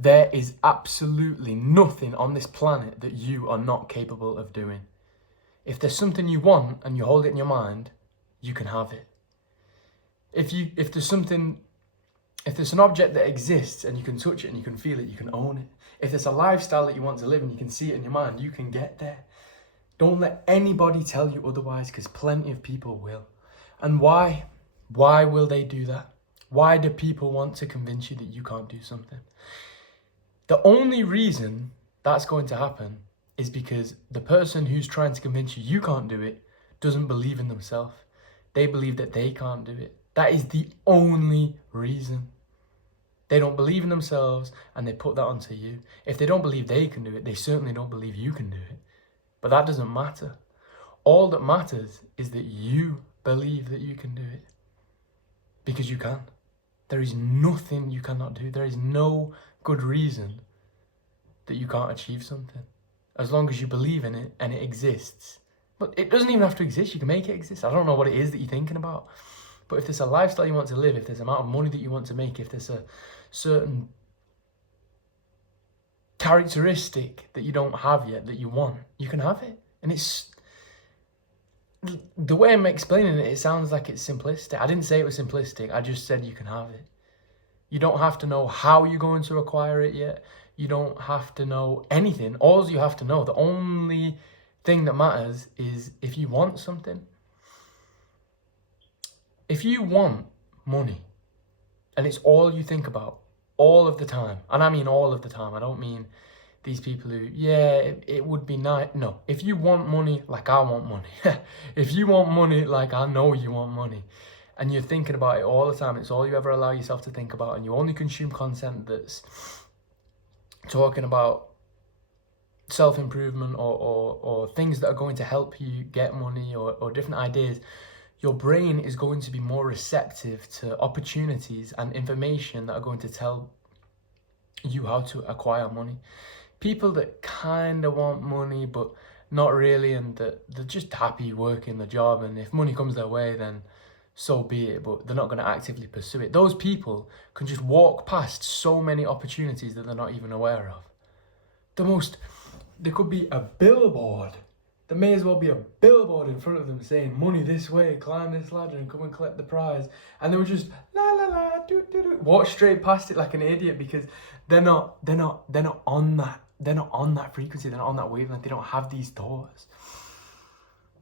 There is absolutely nothing on this planet that you are not capable of doing. If there's something you want and you hold it in your mind, you can have it. If there's an object that exists and you can touch it and you can feel it, you can own it. If there's a lifestyle that you want to live and you can see it in your mind, you can get there. Don't let anybody tell you otherwise, because plenty of people will. And why? Why will they do that? Why do people want to convince you that you can't do something? The only reason that's going to happen is because the person who's trying to convince you you can't do it doesn't believe in themselves. They believe that they can't do it. That is the only reason. They don't believe in themselves and they put that onto you. If they don't believe they can do it, they certainly don't believe you can do it. But that doesn't matter. All that matters is that you believe that you can do it. Because you can. There is nothing you cannot do. There is no good reason that you can't achieve something. As long as you believe in it and it exists. But it doesn't even have to exist. You can make it exist. I don't know what it is that you're thinking about. But if there's a lifestyle you want to live, if there's an amount of money that you want to make, if there's a certain characteristic that you don't have yet that you want, you can have it. And it's the way I'm explaining it, it sounds like it's simplistic. I didn't say it was simplistic. I just said you can have it. You don't have to know how you're going to acquire it yet. You don't have to know anything. All you have to know, the only thing that matters is if you want something. If you want money and it's all you think about all of the time, and I mean all of the time, I don't mean these people who, it would be nice. No, if you want money like I want money, if you want money like I know you want money, and you're thinking about it all the time, it's all you ever allow yourself to think about, and you only consume content that's talking about self-improvement or things that are going to help you get money or different ideas, your brain is going to be more receptive to opportunities and information that are going to tell you how to acquire money. People that kind of want money but not really, and that they're just happy working the job, and if money comes their way then so be it, but they're not going to actively pursue it. Those people can just walk past so many opportunities that they're not even aware of. There could be a billboard. There may as well be a billboard in front of them saying, money this way, climb this ladder and come and collect the prize. And they would just, la la la, do do do, walk straight past it like an idiot, because they're not on that frequency, they're not on that wavelength, they don't have these thoughts.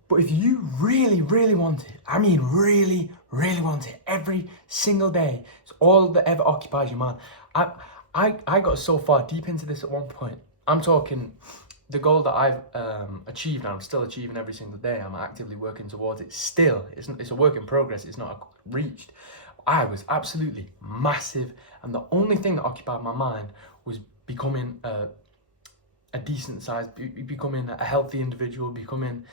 But if you really, really want it, I mean really, really want it, every single day, it's all that ever occupies your mind. I got so far deep into this at one point. I'm talking the goal that I've achieved, and I'm still achieving every single day. I'm actively working towards it still. It's a work in progress. It's not reached. I was absolutely massive, and the only thing that occupied my mind was becoming a decent size, becoming a healthy individual, becoming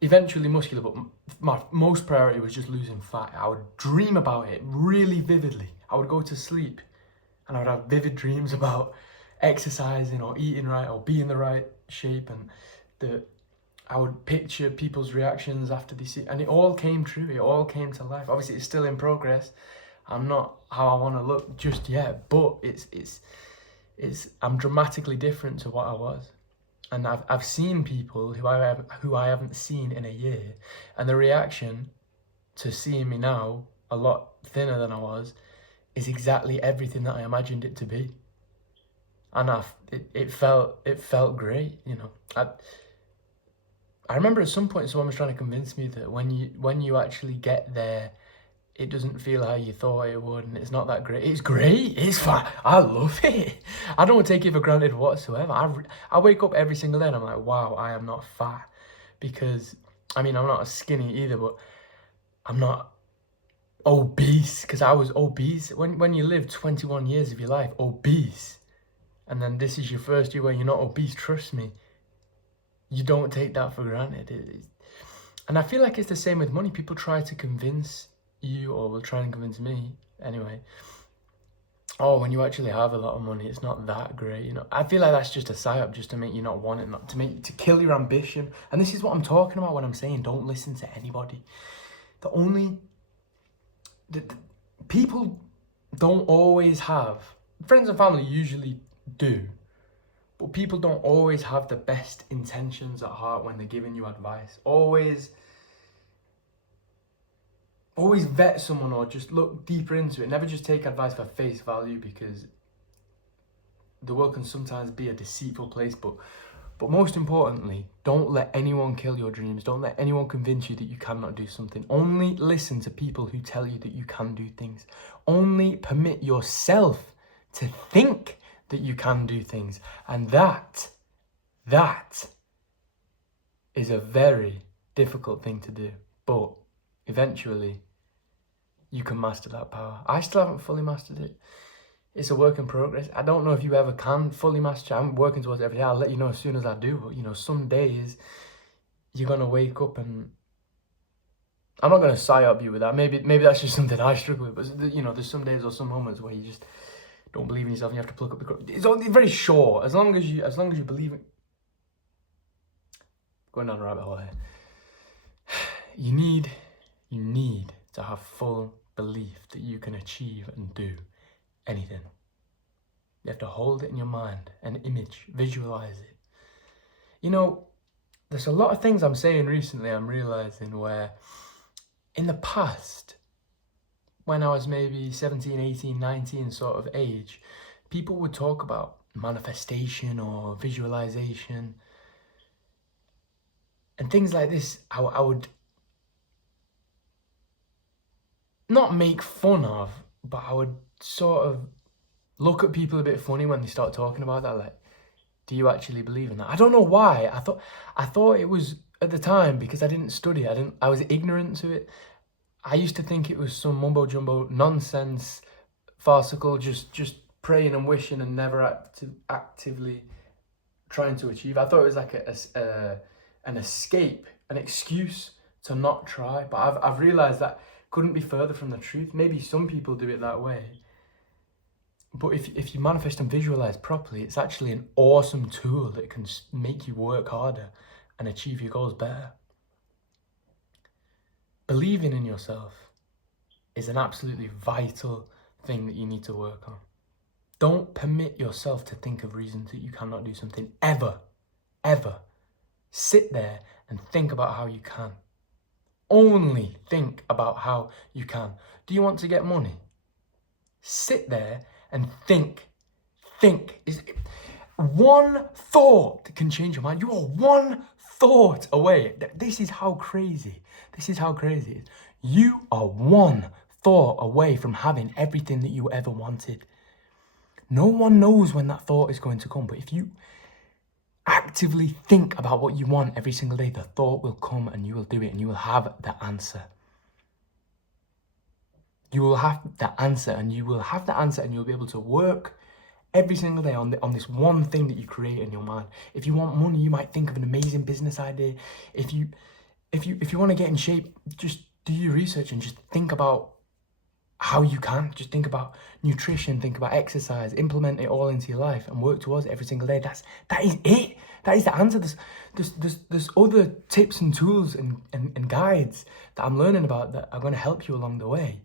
eventually muscular. But my most priority was just losing fat. I would dream about it really vividly. I would go to sleep and I would have vivid dreams about exercising or eating right or being the right shape, and I would picture people's reactions after they see, and it all came true. It all came to life. Obviously, it's still in progress. I'm not how I want to look just yet, but I'm dramatically different to what I was, and I've seen people who I haven't seen in a year, and the reaction to seeing me now a lot thinner than I was is exactly everything that I imagined it to be. And it felt great, you know. I remember at some point someone was trying to convince me that when you actually get there, it doesn't feel how you thought it would, and it's not that great. It's great. It's fun. I love it. I don't take it for granted whatsoever. I wake up every single day and I'm like, wow, I am not fat, because I'm not skinny either, but I'm not obese, because I was obese. When you live 21 years of your life obese, and then this is your first year where you're not obese, trust me, you don't take that for granted. And I feel like it's the same with money. People try to convince you, or will try and convince me anyway, oh, when you actually have a lot of money, it's not that great, you know. I feel like that's just a psyop, just to make you not want it, not to kill your ambition. And this is what I'm talking about when I'm saying don't listen to anybody. People don't always have friends and family usually do, but people don't always have the best intentions at heart when they're giving you advice. Always vet someone or just look deeper into it. Never just take advice for face value, because the world can sometimes be a deceitful place. But most importantly, don't let anyone kill your dreams. Don't let anyone convince you that you cannot do something. Only listen to people who tell you that you can do things. Only permit yourself to think that you can do things. And that is a very difficult thing to do. But eventually, you can master that power. I still haven't fully mastered it. It's a work in progress. I don't know if you ever can fully master it. I'm working towards it every day. I'll let you know as soon as I do. But, some days you're going to wake up and... I'm not going to psyop you with that. Maybe that's just something I struggle with. But, there's some days or some moments where you just don't believe in yourself and you have to pluck up the... It's only very short. As long as you believe in... Going down the rabbit hole here. You need to have full belief that you can achieve and do anything. You have to hold it in your mind, an image, visualize it. There's a lot of things I'm saying recently, I'm realizing, where in the past, when I was maybe 17, 18, 19 sort of age, people would talk about manifestation or visualization and things like this. I would not make fun of, but I would sort of look at people a bit funny when they start talking about that. Like, do you actually believe in that? I don't know why. I thought it was, at the time, because I didn't study. I was ignorant to it. I used to think it was some mumbo jumbo nonsense, farcical, just praying and wishing and never actively trying to achieve. I thought it was like an escape, an excuse to not try. But I've realized that couldn't be further from the truth. Maybe some people do it that way. But if you manifest and visualize properly, it's actually an awesome tool that can make you work harder and achieve your goals better. Believing in yourself is an absolutely vital thing that you need to work on. Don't permit yourself to think of reasons that you cannot do something, ever. Sit there and think about how you can. Only think about how you can. Do you want to get money? Sit there and think. One thought can change your mind. You are one thought away. This is how crazy it is. You are one thought away from having everything that you ever wanted. No one knows when that thought is going to come, but if you actively think about what you want every single day, the thought will come and you will do it, and you will have the answer. You will have the answer, and you'll be able to work every single day on this one thing that you create in your mind. If you want money, you might think of an amazing business idea. If you want to get in shape, just do your research and just think about how you can. Just think about nutrition, think about exercise, implement it all into your life and work towards it every single day. That is it. That is the answer. There's other tips and tools and guides that I'm learning about that are going to help you along the way.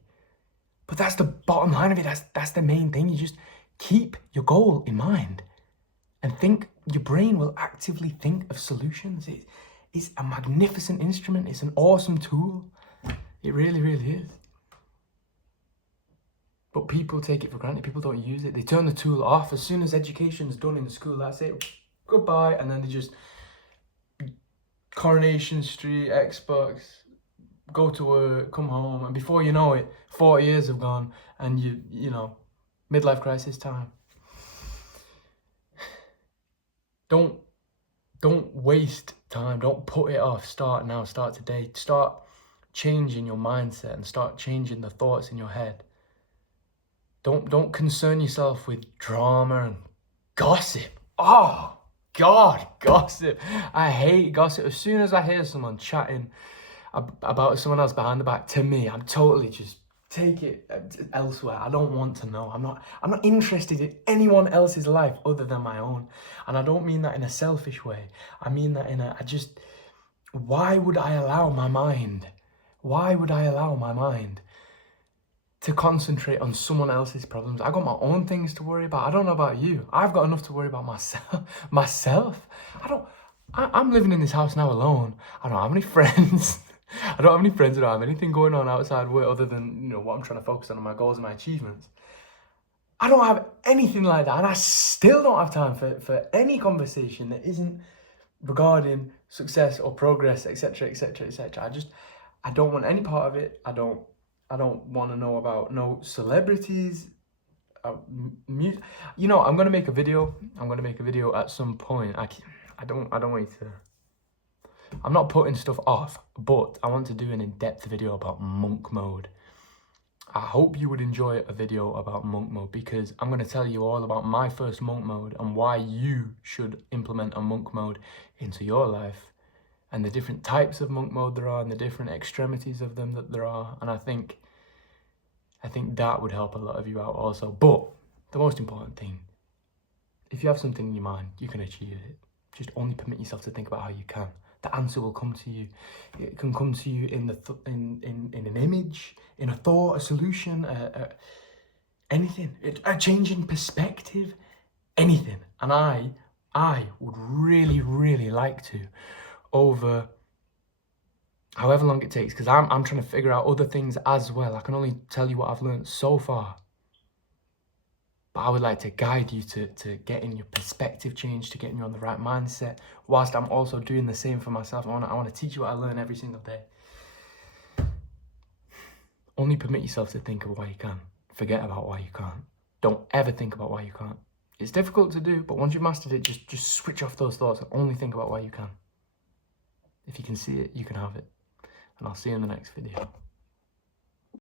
But that's the bottom line of it. That's the main thing. You just keep your goal in mind and think. Your brain will actively think of solutions. It's a magnificent instrument. It's an awesome tool. It really, really is. But people take it for granted. People don't use it. They turn the tool off. As soon as education's done in the school, that's it. Goodbye. And then they just... Coronation Street, Xbox, go to work, come home. And before you know it, 40 years have gone. And you know, midlife crisis time. Don't waste time. Don't put it off. Start now. Start today. Start changing your mindset and start changing the thoughts in your head. Don't concern yourself with drama and gossip. Oh, God, gossip. I hate gossip. As soon as I hear someone chatting about someone else behind the back, to me, I'm totally just take it elsewhere. I don't want to know. I'm not interested in anyone else's life other than my own. And I don't mean that in a selfish way. I mean that in why would I allow my mind to concentrate on someone else's problems. I got my own things to worry about. I don't know about you. I've got enough to worry about myself. I'm living in this house now alone. I don't have any friends. I don't have any friends. I don't have anything going on outside work other than, you know, what I'm trying to focus on my goals and my achievements. I don't have anything like that, and I still don't have time for any conversation that isn't regarding success or progress, etc., etc., etc. I don't want any part of it. I don't want to know about no celebrities. You know, I'm gonna make a video. I'm gonna make a video at some point. I don't want you to. I'm not putting stuff off, but I want to do an in-depth video about monk mode. I hope you would enjoy a video about monk mode, because I'm going to tell you all about my first monk mode and why you should implement a monk mode into your life, and the different types of monk mode there are and the different extremities of them that there are. And I think that would help a lot of you out also. But the most important thing, if you have something in your mind, you can achieve it. Just only permit yourself to think about how you can. The answer will come to you. It can come to you in in an image, in a thought, a solution, anything. A change in perspective, anything. And I would really, really like to, over however long it takes, because I'm trying to figure out other things as well. I can only tell you what I've learned so far. But I would like to guide you to getting your perspective changed, to getting you on the right mindset, whilst I'm also doing the same for myself. I want to teach you what I learn every single day. Only permit yourself to think of why you can. Forget about why you can't. Don't ever think about why you can't. It's difficult to do, but once you've mastered it, just switch off those thoughts and only think about why you can. If you can see it, you can have it. And I'll see you in the next video.